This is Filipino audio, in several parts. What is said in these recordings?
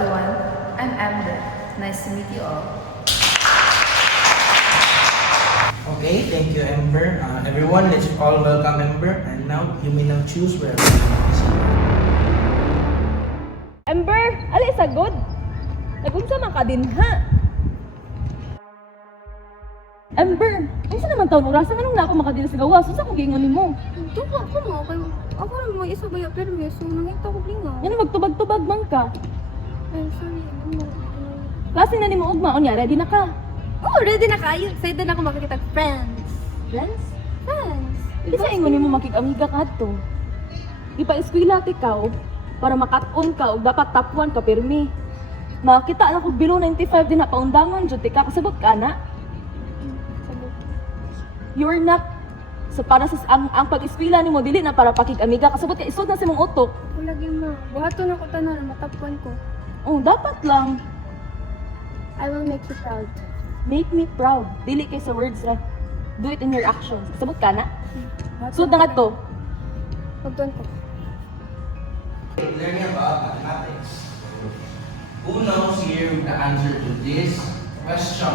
everyone. I'm Amber. Nice to meet you all. Okay, thank you, Amber. Everyone, let's all welcome Amber. And now, you may now choose where you want to see. Amber, alay sagod. Nagunsa man ka din ha. Amber, unsa naman taon orasan anong na ako makadili sa gawas? Unsa ko gingon nimo? Tuwa ko mo, kay ako rin mo isa baya permiso, nangita ko blingaw. Yan magtubag-tubag man ka. Ay, sorry. Klase na nimo ugma unya, ready na ka. Oh, ready na kayo. Excited na ako makikita friends. Friends? Friends. Isa ingon nimo makig-amiga ka adto. Ipa-eskwela ti ka para makat-on ka ug dapat top 1 ka pirmi. Makita na ko below 95 din na paundangan jud ti ka kasabot ka na. You're not so para sa ang pag-eskwela nimo dili na para pakig-amiga kasabot ka isod na sa imong utok. Wala gyud ma. Buhaton ako tanan matapon ko. Oh, dapat lang. I will make you proud. Make me proud. Dili kay sa words ra. Do it in your actions. Sabot ka na? Sud na nga to. Pagtuon ko. Learning about mathematics. Who knows here the answer to this question?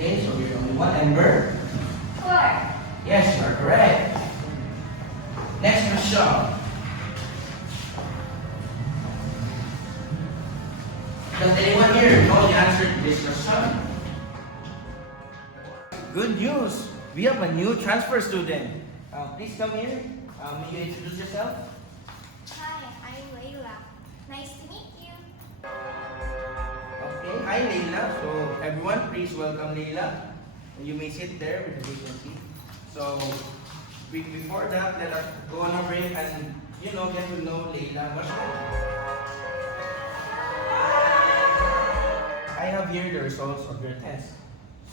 Okay, so we're only one, Amber. Yes, you are correct. Next question. Does anyone here know the answer to this question? Good news! We have a new transfer student. Please come here. May you introduce yourself? Hi, I'm Layla. Nice to meet you. Okay. Hi, Leila. So, everyone, please welcome Leila. And you may sit there with the vacant seat. So, before that, let us go on a break and, get to know Leila much more. I have here the results of your test.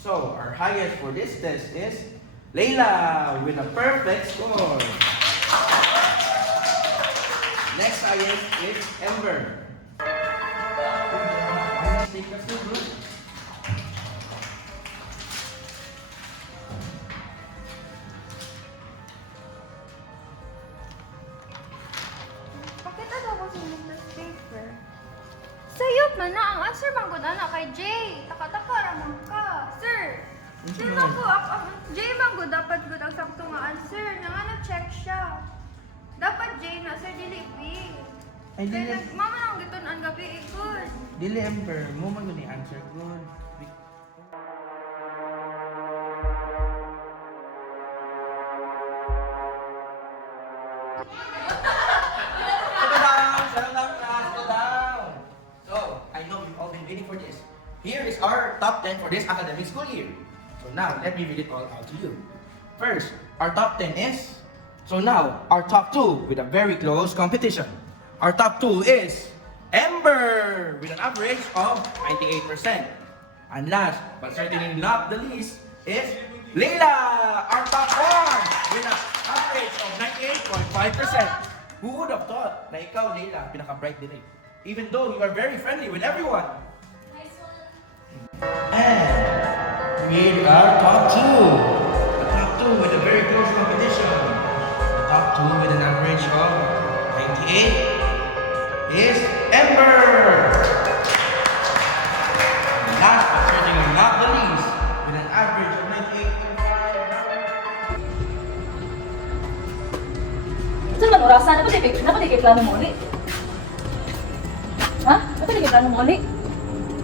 So, our highest for this test is Leila with a perfect score. Next highest is Amber. Pakita daw ko sa Mr. Paper. Sayop man na ang answer man gud ana kay Jay. Taka-taka raman ka. Sir. Sir man ko Jay man gud dapat gud ang sakto nga answer. Nga na check siya. Dapat Jay na sir dili B. Ay, Kaya dili. mama nang gitun-an gabi good. Dili, Amber. Mo man yun yung answer. Good. Settle down, class. Settle down. So, I know you've all been waiting for this. Here is our top 10 for this academic school year. So now, let me read it all out to you. First, our top 10 is... So now, our top 2 with a very close competition. Our top 2 is Amber with an average of 98%. And last, but certainly not the least, is Leila, our top 1 with an average of 98.5%. Who would have thought na ikaw, Leila, pinaka-bright din eh. Even though you are very friendly with everyone. Nice one. And we are top 2. The top 2 with a very close competition. The top 2 with an average of 98 is Amber. And last but certainly not the least, with an average of 98.5. Saan man orasan? Dapat di kay plano mo ulit. Ha? Dapat di kay plano mo ulit.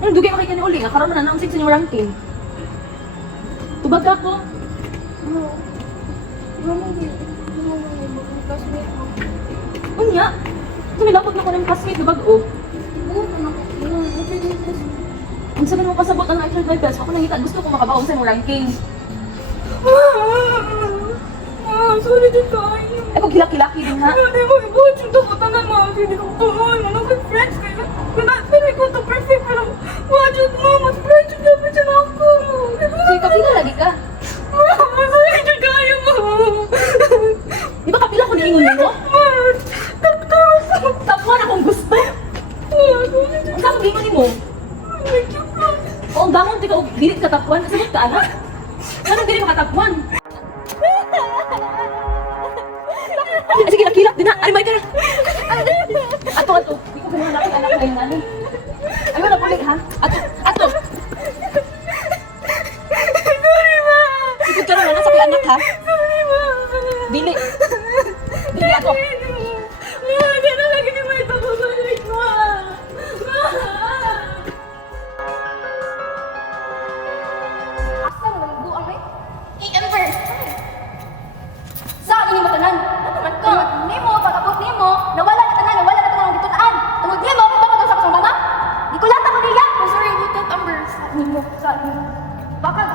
Ano, dugay makikita ni uli. Karoon mo na naungsik sa inyong ranking. Tubag ka ko. Classmate mo. Unya. Tumilapot na ko ng classmate. Tubag o. Kung saan mo kasabot ang actual my best, ako nangita. Gusto ko makabaon sa inyong ranking. Sorry din tayo. Ay, kung kilaki-laki din ha. Hindi mo ibuhat yung takutan mo. Hindi ko tuon. Ano kay friends kayo? Pero ikaw to perfect. Pero wajud mo. Mas friends yung dapat siya na ako. So, kapila lagi ka. Sorry din kayo mo. Di ba kapila ko niingon mo? Tapuan akong gusto. Ang saan bingon mo? O, ang damon, di ka dilit ka tapuan. Kasabot ka, anak. Anong dili makatapuan? Ay, sige, nakilap din na. Ay, may ka na. Ato. Hindi ko ganahan natin anak na yun, ano. Ayaw na pulit, ha? Ato. Sorry, ma. Ikot ka na lang sa kay anak, ha? Sorry, ma. Dili. Dili ato. Ma, gano'n lagi ni mo ito babalik, ma. Ma. Asa mo nagbuang eh? Hey, Amber! Sa ini mo tanan? Ano man ka? Nimo, pagkapot nimo, nawala na tanan ang gitunaan. Tungod nimo, kay bakit sa kasang mama? Di ko lata ko niya. Oh, sorry, butot, Amber. Sa nimo. Bakit?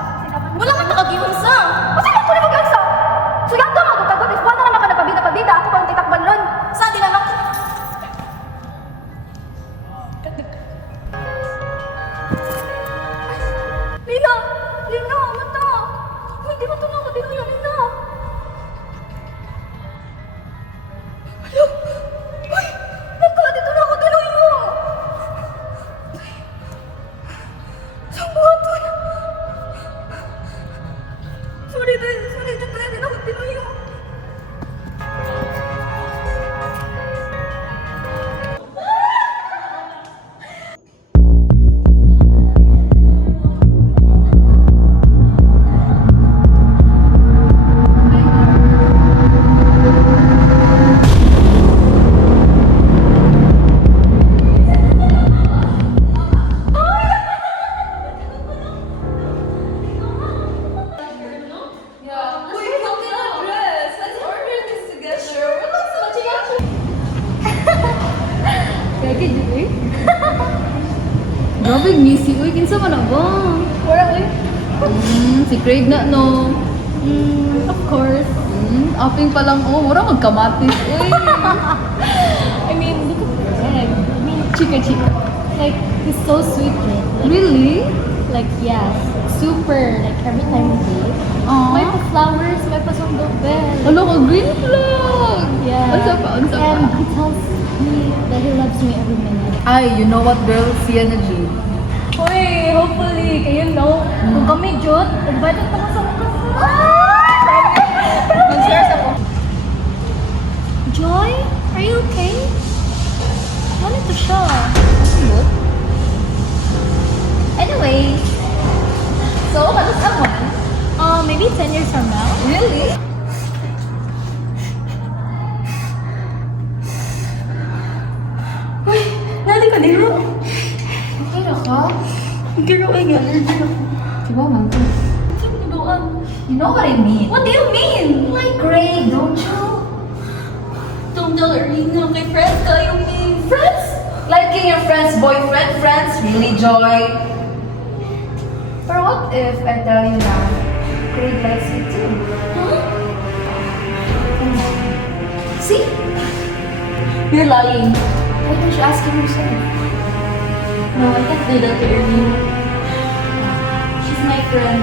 Wala man nakagiunsa. Kasi lang ko na mag-iunsa. Suyan ka magkagod. If wala naman ka nagpabida-pabida, ako pa ang titakban nun. Sa di na lang. Lina! Lina! Mata! Hindi mo ito nakatinuyo, Lina! Hello? Ay! Mata! Dito na ako tinuyo! Saan buhat ko na? Sorry, dito na din ako tinuyo. Grabe, missy. Uy, kinsa man na ba? Wala, eh. Si Craig na, no? Of course. Aping pa lang, oh. Mura magkamatis. Uy. I mean, look at Greg. I mean, chica. Like, he's so sweet, kid. Really? Like, yes. Super. Like, every time we date. May Aww. pa-flowers, may pa-sundo bell. Ano ko, green flag. Yeah. Unsa pa? And he tells me that he loves me every minute. Ay, you know what, girl? Siya na, G. Uy, hopefully, kayo know. Kung kami, Jot, invite ka sa mga Mag-share ako. Joy, are you okay? Wanted to show. What? Anyway, so, ano someone? Maybe 10 years from now. Really? Uy, nali ka dito. Okay na ka? Pero ay nga, allergy ako. Diba, man ko? Saan mo doon? You know what I mean? What do you mean? Like Craig, don't you? Don't tell Arena, kay friends ka yung mean. Friends? Liking your friend's boyfriend, friends? Really, Joy? But what if I tell you now, Craig likes you too? Huh? See? You're lying. Why don't you ask him yourself? No, I can't do that to Arena. She's my friend.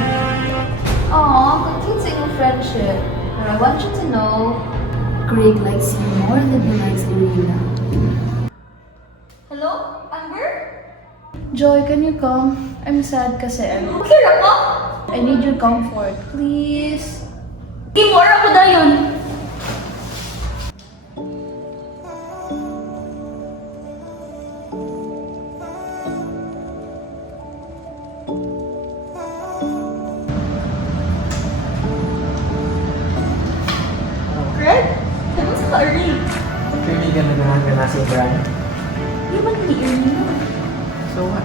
Aw, continue your friendship. But I want you to know, Craig likes you more than he likes Irina. Hello? Amber? Joy, can you come? I'm sad kasi Okay lang ka? I need your comfort. Please. Give more ako dayon. Craig? Kamusta ka, Arlene? Kaibigan na naman ka na si Brian. Di ba ni Arlene? So what?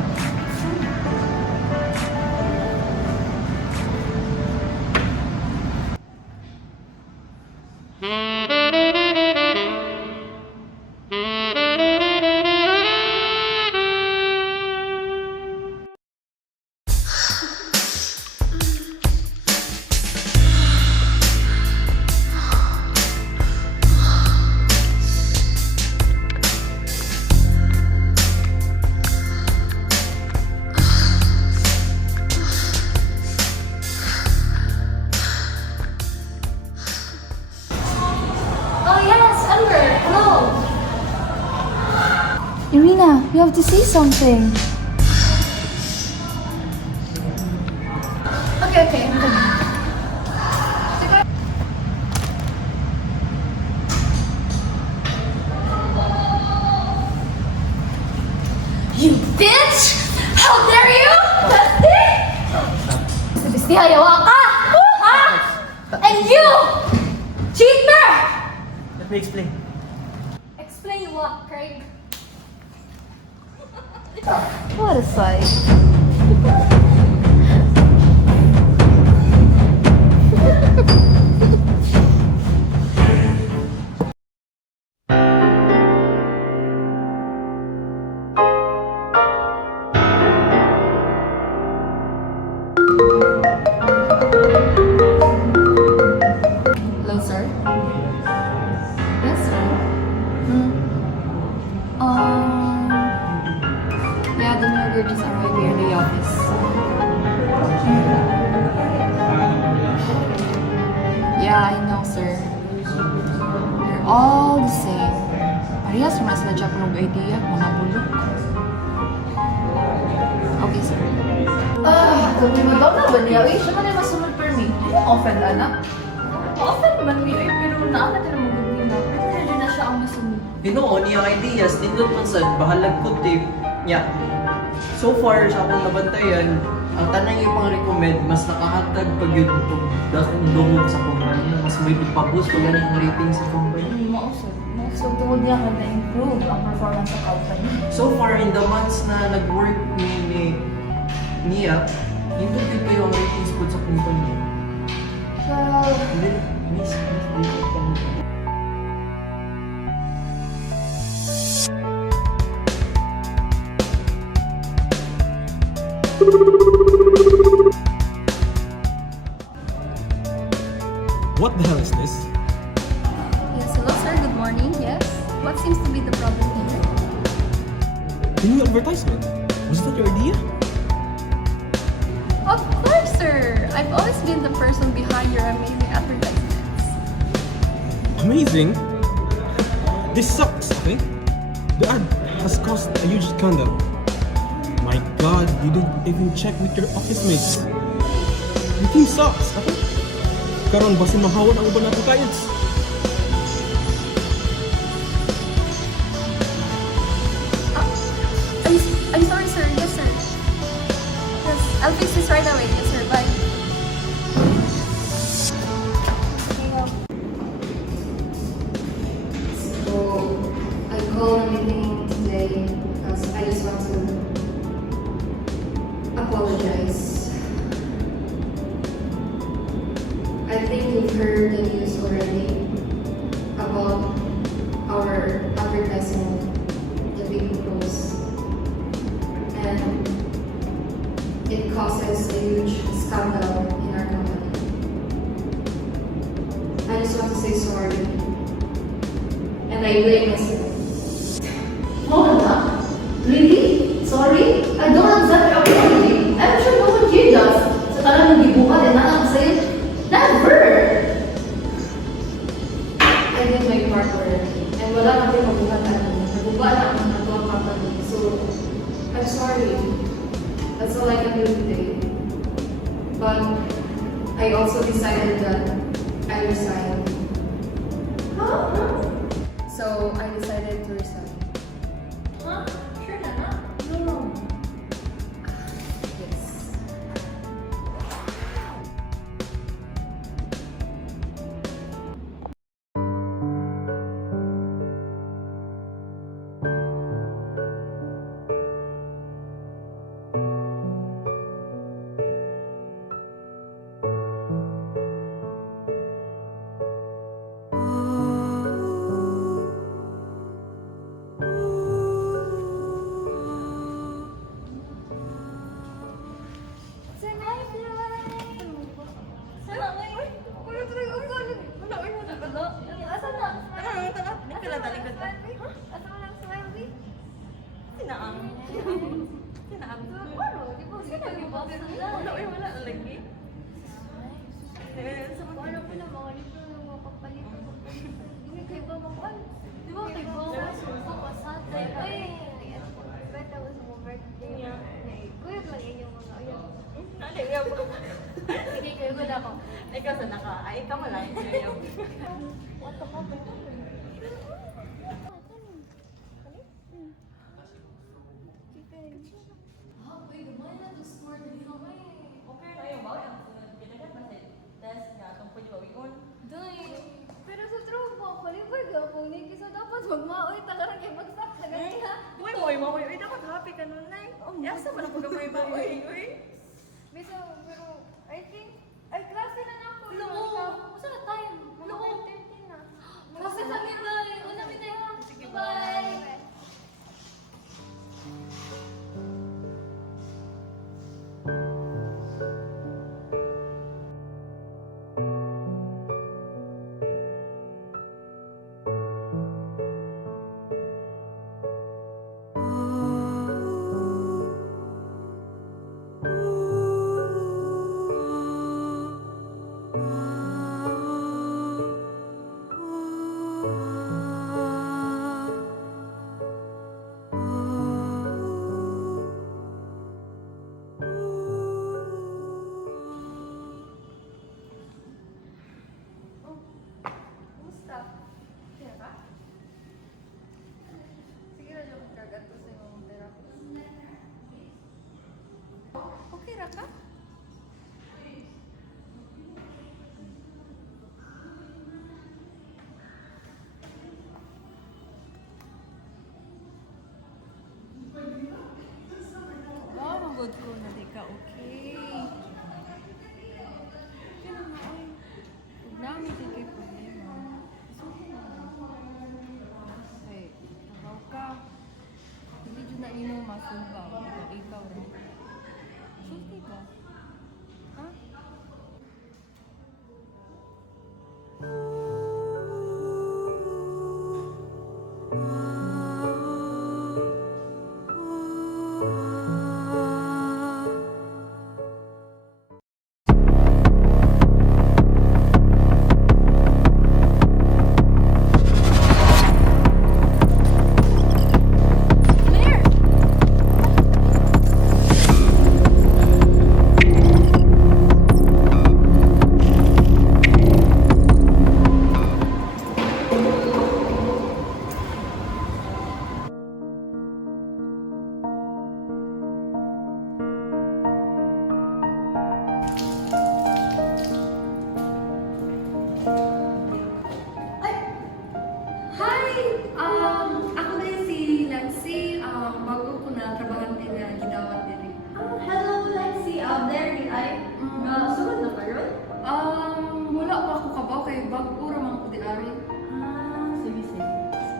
Oh yes, Amber. Hello. Irina, you have to say something. Okay. Magsihayawa ka! Ha? And you! Cheater! Let me explain. Explain what, Craig? What a sight. Hello, sir? Yes, sir. Yeah, the new girl just arrived here in the office. Yeah, I know, sir. They're all the same. Parehas naman sila dyan kung idea, mga bulok. Okay, sir. Kung di madonna ba niya, siya man ay masunod per me. Hindi mo offend, anak. Often man mi, pero naanat na mga good na. Pero medyo na siya ang masunod. Tinuon niya ideas, nindot man sad, bahalag ko tip. Nya. So far, sa akong nabantayan, ang tanang yung pang-recommend, mas nakahatag pag yun kung dakong dungog sa kumpanya. Mas may pag-boost pag ganun ang rating sa kumpanya. Mausog. Mausog tungod niya ka na-improve ang performance sa company. So far, in the months na nag-work niya, hindi kayo ang ratings po sa kumpanya. Well, Miss, David ka na. What the hell is this? Yes, hello sir, good morning. Yes? What seems to be the problem here? The new advertisement. Was that your idea? Of course, sir. I've always been the person behind your amazing advertisements. Amazing. This sucks, okay? The ad has caused a huge scandal. My god, you didn't even check with your office mates. The team sucks, okay? Karon basin mahawon ang uban nating clients. I'm sorry, sir. Yes, sir. Yes, I'll fix this right away. Yes, sir. Bye. So I called a meeting today because I just want to apologize. I think you've heard the news already about our advertisement that we propose, and it causes a huge scandal in our company. I just want to say sorry. And I blame myself. hold on. Really? Sorry? I don't accept your apology. I'm sure no one here does. Sa talang hindi buka din na ang sa'yo. Never! I did my part already. And wala na din mabuhatan. Nabuba na ang nagawang company. So, I'm sorry. That's all I can do today. But, I also decided that I resign. So, I decided to resign. Huh? Sure na na? No. Yes. Sige, kayo good ako. Ikaw sa naka. Ay, ikaw mo lang. Okay na yun ba? kanunay. Asa man ako gamay ba, uy? Pero, I think, ay, klase na na ako. Loo. Masa na time? Mga Loo. 10:30 na. Kasi sa amin na. Una mi tayo. Sige, Bye. Kumusta? Kaya ka? Sige na dyan kagato sa imong therapist. Okay ra ka? Wow, magod ko na di ka okay. Kaya na ay. Huwag namin tigay problema. Hey, trabaho ka. Hindi dyan na ino masulbaw. Ikaw rin. Sulti ka. Ha? Hi! Ako na si Lancy. Bago ko na trabahan din na gidawat din. Hello, Lexi. There di ay. Sunod na pa ron? Wala pa ako kabaw kay bago ra man ko di ari. Sige, sige.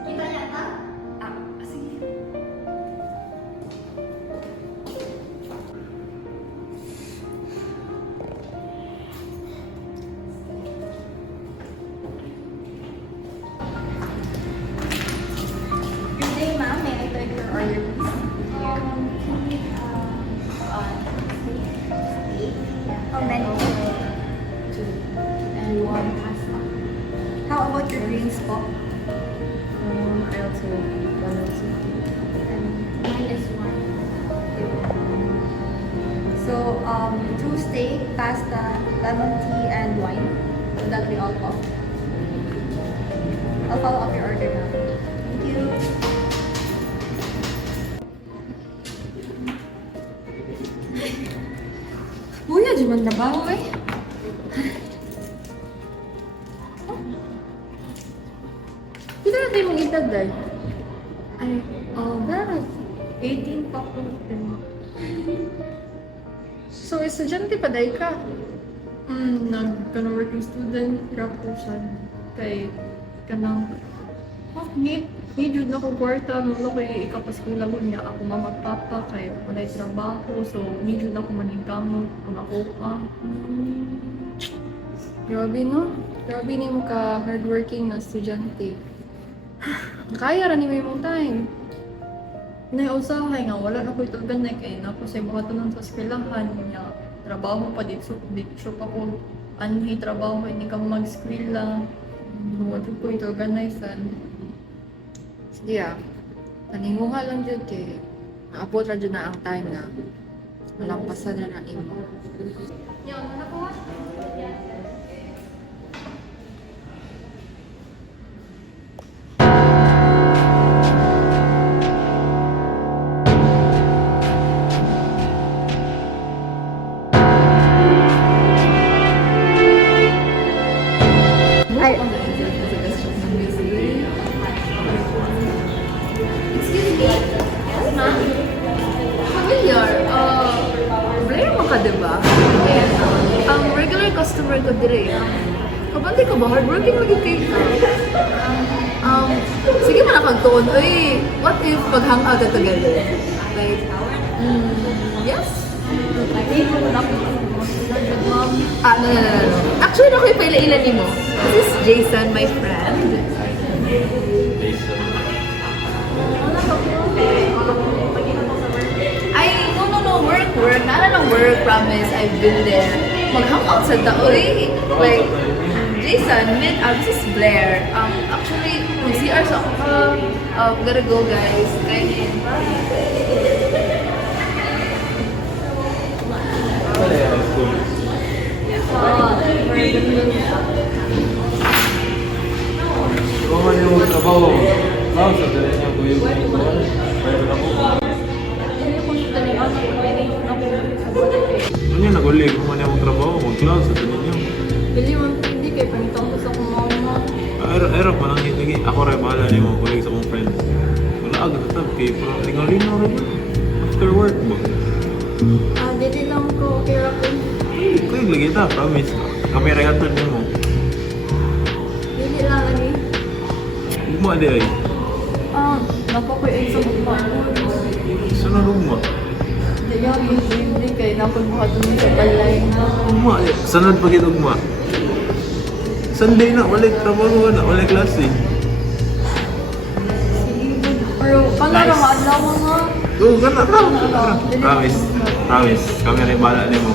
Kita niya ka? Sige. Good day, ma'am. May I take your order, please? How many? Two. And one pasta. How about your drinks, po? I also one or two. And mine is one. So, two steak, pasta, lemon tea, and wine. Would that be all, po? I'll follow up your order now. Thank you. Buya di man trabaho eh. Kita na tayo mong itag dahil. Ay, darat. 18 pa ko. So, estudyante pa dahil ka? Nag-working student, rapusan. Kay, kanang, need na ko kwarta, no kay ikapaskula ko niya ako mamagpapa kay walay trabaho, so need na ko maningkamot kung ako pa. Grabe no? Grabe ni mo ka hardworking na estudyante. Kaya ra ni may mong time. Naiusahay nga, wala na ko ito ganay kay napo sa buhatan sa eskwelahan niya. Trabaho pa dito pa ko. Anhi trabaho, hindi ka mag-eskwela. Wala ko ito ganay san. Sige paninguha lang dyan kay naabot ra dyan na ang time na malampasan na na imo. Yan, ano po? Excuse me. Yes, ma'am. ka dire. Kabantay ka ba? Hardworking lagi kayo ka. Sige man akong tuon. Uy, what if pag-hang out together? Like, yes? No. Actually, naku yung paila-ilan ni mo. This is Jason, my friend. Ay, no, work. Nala ng work, promise. I've been there. Mag-hang out sa taoy. Like, Jason, this is Blair. Actually, mag-CR sa ako ka. Gotta go, guys. Kainin. Kung ano yung trabaho, ma'am, sa dali niya ko yung private ako. Ano yan, nag-uli kung ano yung trabaho, mag-cloud sa dali niya. Bili mo, hindi kayo panitang ko sa kumama. Erap pa lang hindi. Ako rin, bahala niyo mo, kulig sa mong friends. Wala agad tab, kayo parang lingaw-lingaw rin. After work ba? Dili lang ko, okay ako. Kulig lagi ta, promise. Kami rin hatod niyo mo. Dili lang lagi. Ugma di ay. Napakoy ay sa mukha ko. Sunod ugma. Dili ako hindi kayo napagbuhat mo sa balay na. Ugma, sanad pag ugma. Sunday na, wala trabaho na, wala klase. Pero, paano mga adlaw mga? Oo, gana. Promise. Kami rin bahala niyo mo.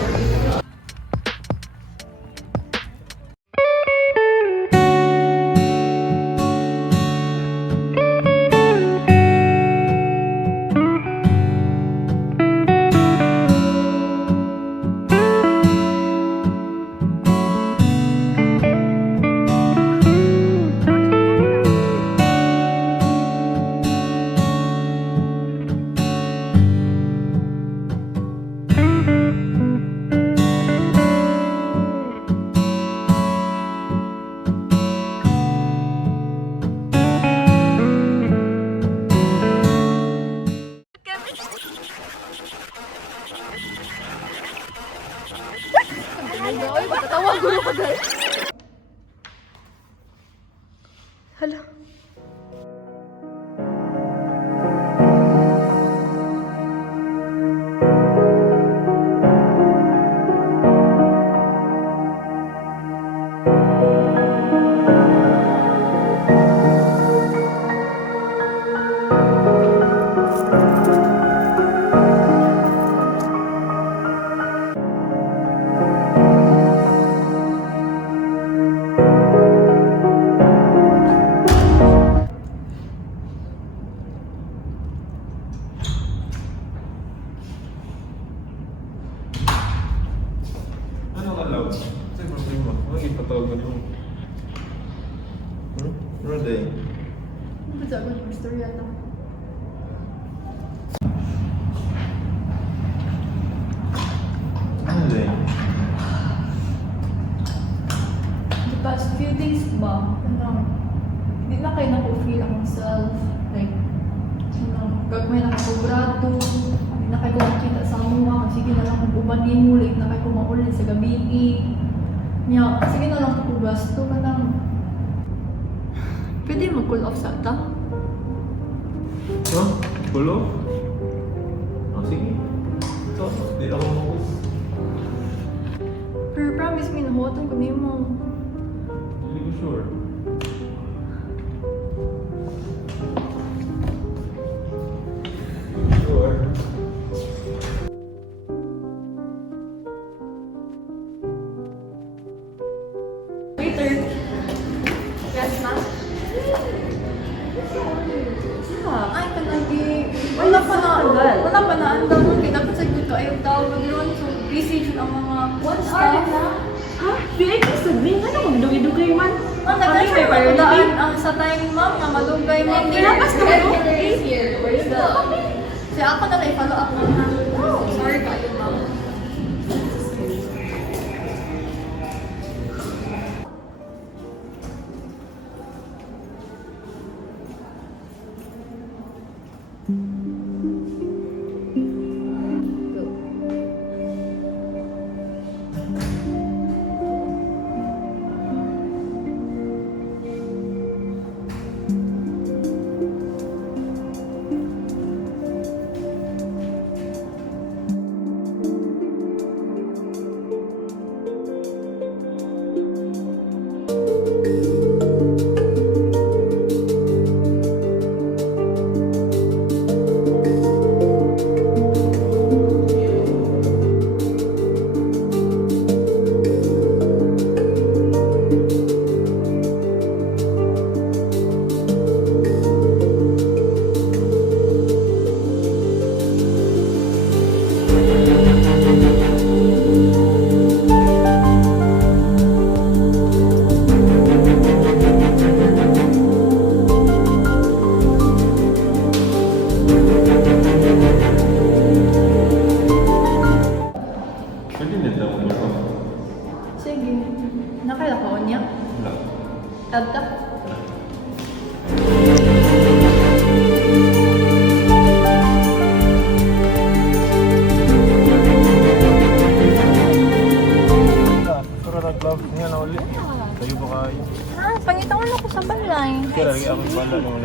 Hala. Ano ka love? Sa problema, ano ipatawagan mo? Ano day? Ano ba sabi yung istorya na? Ano day? The past few days ba, hindi na kayo na-feel ang self. Like, gagmay na kapobrado, hindi na kayo makita sa mga, sige na lang kung ubanin mo, like na kayo kumaulit sa gabi. Nya, sige na lang kung gasto ka lang. Pwede mag-cool off sa ata? Huh? Kulo? Sige. Ito, di ako makus. Pero promise me, nahuwatan ko mo. Hindi ko sure. Sure. Waiter. Yes, ma'am. Ay, kanagi. Wala pa na andam mo. Kaya dapat sa good ka ayaw tawag ron. So, busy siya ang mga staff. Ha? Pili ko sabihin, ano kung dugay-dugay man? Nag-try pa rin daan sa time, ma'am, na malugay, ma'am. Kailangan na mo? Kaya ako na lang i-follow up, ma'am. Sorry kayo, ma'am.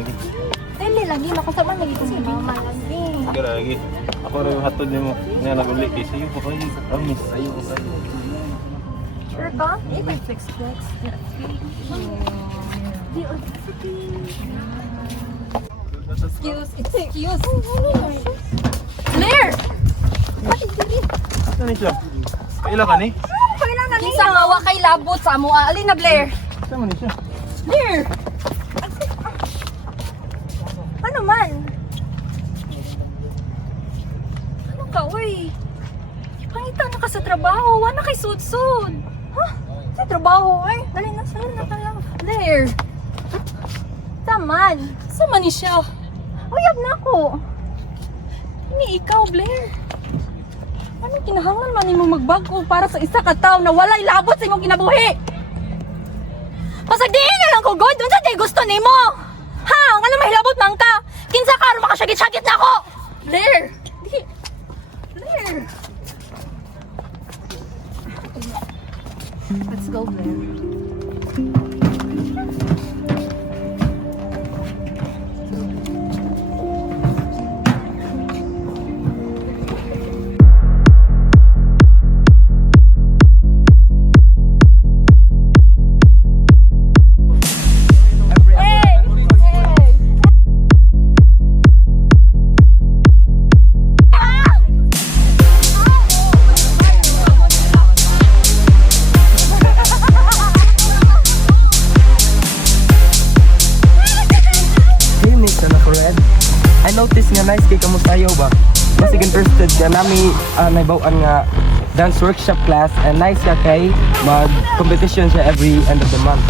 lagi. Dili lagi, makusaman lagi ko si mama lagi. Sige lagi. Ako rin yung hatod nimo. Nga naguli kay sayo ko kayo. Promise, sayo ko kayo. Sure ka? Excuse. Blair! Bakit dili? Asa ni siya? Kaila ka ni? Kailan na niya? Kinsa nga wa kay labot sa amo. Alin na Blair? Asa man ni siya? Blair! Ano man? Ano ka, uy? Pangita na ka sa trabaho. Wala kay sud-sud. Ha? Sa trabaho, eh. Dali na tayo. Blair! Taman. Sama ni siya. Uyab na ako. Ini ikaw, Blair. Ano kinahanglan man nimo magbago para sa isa ka tawo na walay labot sa imong kinabuhi? Pasagdiin na lang ko, God. Unsa day gusto nimo? Ha? Ano mahilabot man ka? Kinsa ka aron makasagit-sagit na ako? Blair! Di. Blair! Let's go, Blair. Hey, Miss Red. I noticed nga nice kay kamo sayo ba? Mas interested ka nami naibawaan nga dance workshop class and nice ka kay mag-competition siya every end of the month.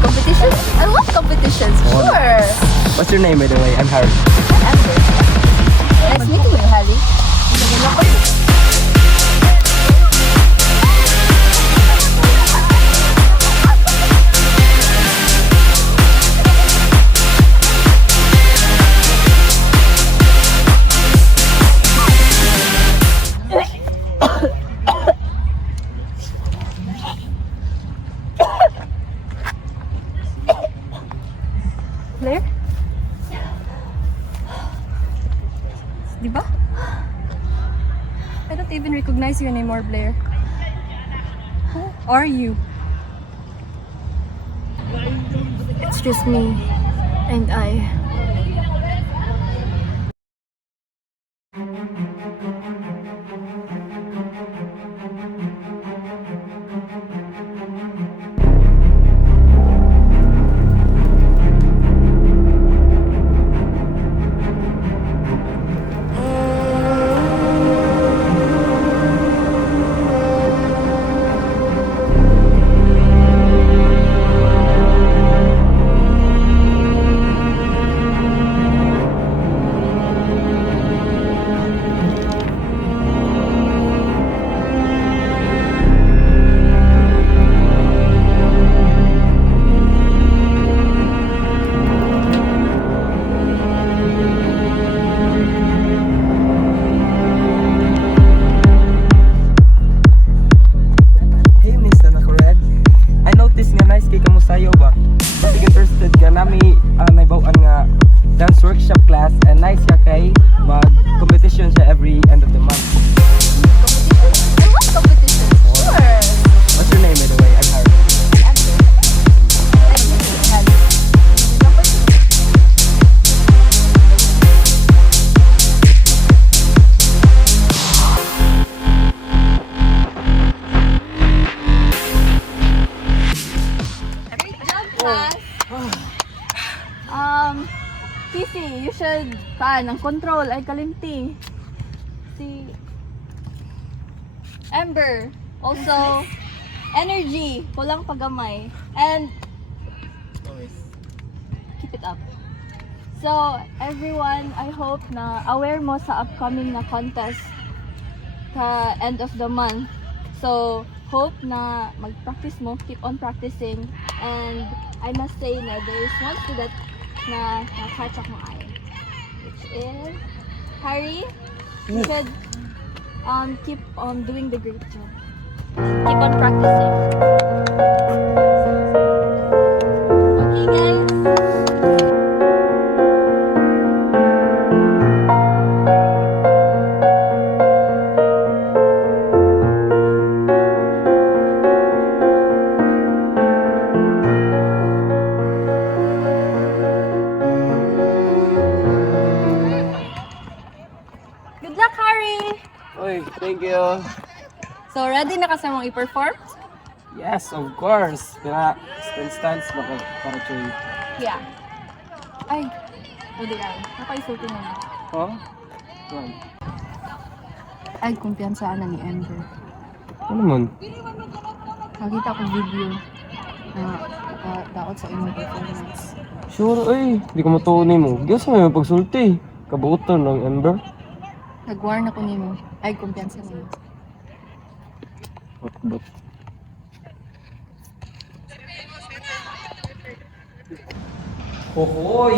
Competitions? I love competitions. Sure. What's your name by the way? I'm Harry. Amber. Nice meeting you, Harry. Blair? Di ba? I don't even recognize you anymore, Blair. Who are you? It's just me and I. Hey, Miss Red. I noticed nga nice kay kamo sayo ba? Mas interested ka nami naibawaan nga dance workshop class and nice ka kay mag-competition siya every end of the month. I love competitions. Sure. What's your name by the way? I'm Harry. Nice meeting you, Harry. Good job, class. Kissy, you should ang control ay kalimti. Si Amber, also energy, kulang pagamay. And keep it up. So, everyone, I hope na aware mo sa upcoming na contest sa end of the month. So, hope na mag-practice mo, keep on practicing. And I must say na there is one student na catch akong eye, which is Harry. You should keep on doing the great job. Keep on practicing. Okay, guys? Thank you. So, ready na ka sa mong i-perform? Yes, of course. Kaya, stance para choy. Yeah. Ay, pwede ay. Nakaisulti mo na. Oh? Yan. Ay, kumpiyansa na ni Amber. Ano man? Nakita ko video na daot sa inyong performance. Sure, ay. Hindi ko matuunay mo. Diyos mo yung pagsulti. Kabuutan ng Ember. Nag-warn ako nimo. Ay, kumpiyansa na niyo. But, Hohoy!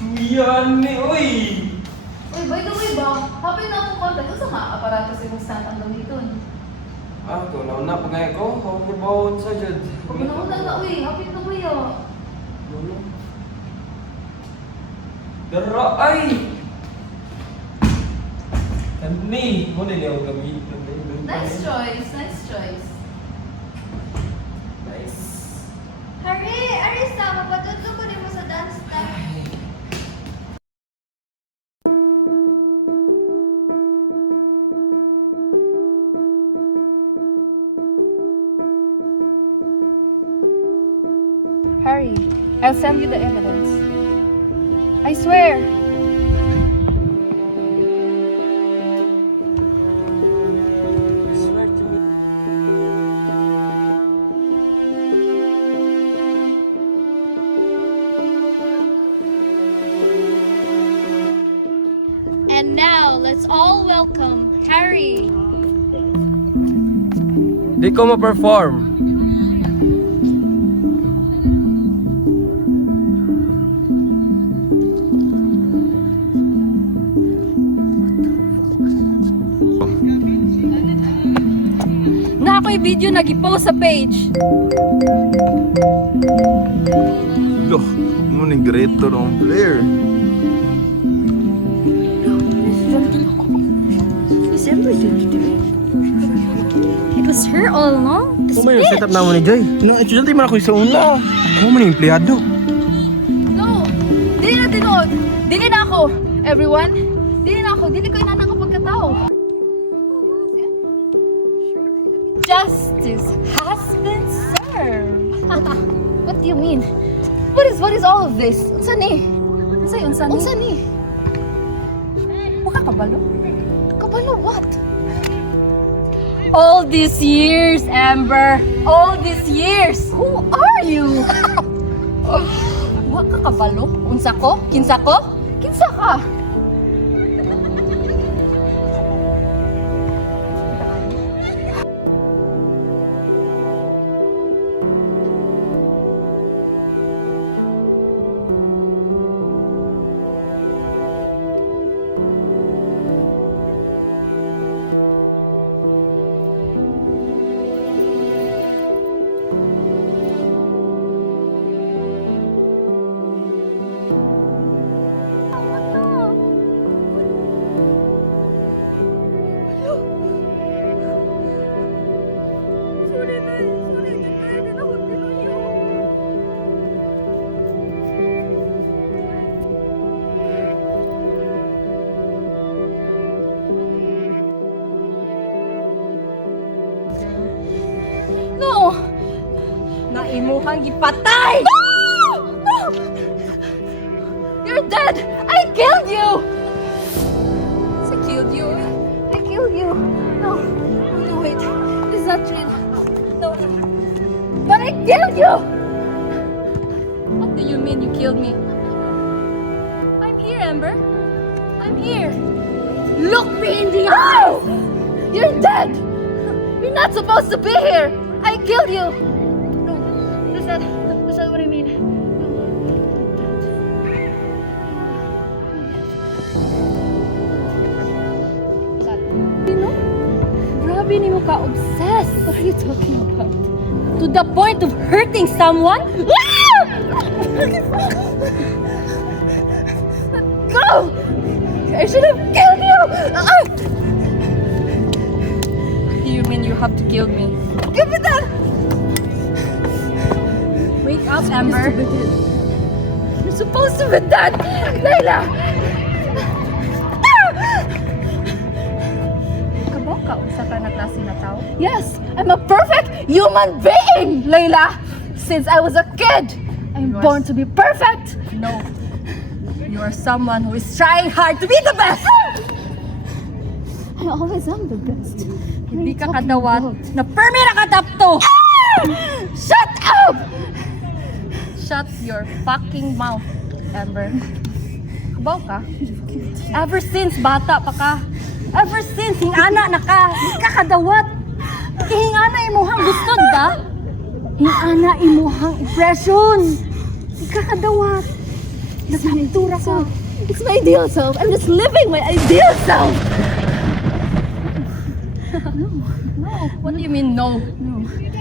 Chuyan ni, oy! Uy, by the way ba, happy na akong contact. Ano sa mga aparato sa imong stand ang gamiton? Ah, ito, nauna pa ngayon ko. Huwag mo bawon sa dyan. Pag nauna na, uy, happy na ba yun? Dara, ay! Kani, mo na niya gamitin. Nice choice, nice choice. Nice. Hari, aris na, mapatuto ko din mo sa dance step. Harry, I'll send you the evidence. I swear. Swear to me. And now, let's all welcome Harry. Di ko ma-perform. Na ako'y video nag-post sa page. Loh, mo ni greater ng player. It was her all along. Kung may setup na mo ni Joy. No, estudyante man ako sa una. Ako man yung empleyado. No! Dili na tinuod! Dili na ako! Everyone! Dili na ako! Dili ko inanang ang pagkatao! Justice has been served! What do you mean? What is all of this? Unsa ni? Unsa ni? Unsa ni? Waka kabalo? Kabalo what? All these years, Amber! All these years! Who are you? Wa ka kabalo? Unsa ko? Kinsa ko? Kinsa ka? No! Naimuhang gipatay! No! No! You're dead! I killed you! I killed you. I killed you. No. No, wait. This is not real. No. But I killed you! What do you mean you killed me? I'm here, Amber. I'm here. Look me in the eyes! You're dead! You're not supposed to be here! I killed you! No, that's not what I mean. You know, grabe ni mo ka-obsessed. What are you talking about? To the point of hurting someone? Go! I should have killed you! What do you mean you have to kill me? Give me that! Wake up, Amber. You're supposed to be dead! Layla! Kabaw ka, klase na tao? Yes, I'm a perfect human being, Layla. Since I was a kid, I'm born to be perfect. No. You are someone who is trying hard to be the best! I always am the best. Hindi ka kadawat na permi nakatapto! Shut up! Shut your fucking mouth, Amber. Kabaw ka? Ever since bata pa ka, ever since hingana na ka, hindi ka kadawat. Hingana imuhang gusto, ba? Hingana imuhang impression. Hindi ka kadawat. Nasaptura ka. It's my ideal self. I'm just living my ideal self. No. What do you mean, no?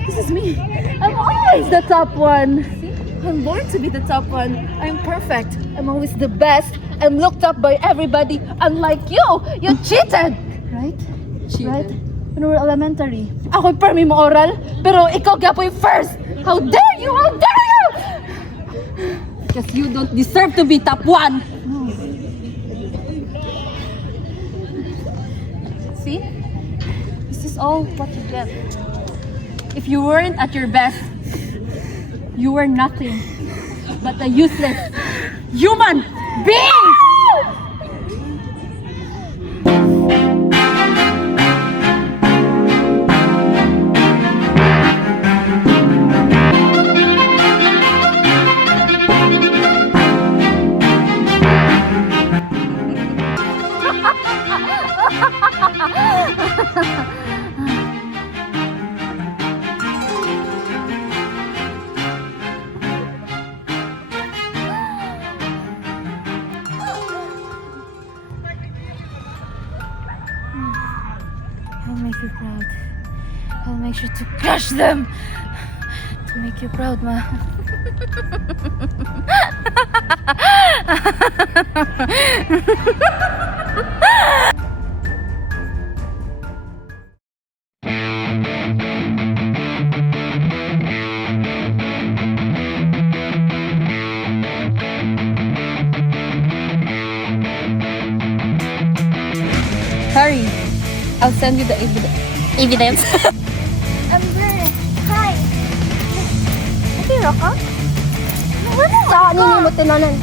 This is me. I'm always the top one. I'm born to be the top one. I'm perfect. I'm always the best. I'm looked up by everybody. Unlike you, you cheated. Right? Cheated. Right? When we were elementary. Ako'y permi mo oral, pero ikaw gapoy first. How dare you? How dare you? Because you don't deserve to be top one. See? This is all what you get. If you weren't at your best, you were nothing but a useless human being! I'll make you proud. I'll make sure to crush them. To make you proud, ma. Hurry. I'll send you the evidence. Amber, hi. Okay, Rocco? Wala sa ano mo tinanan?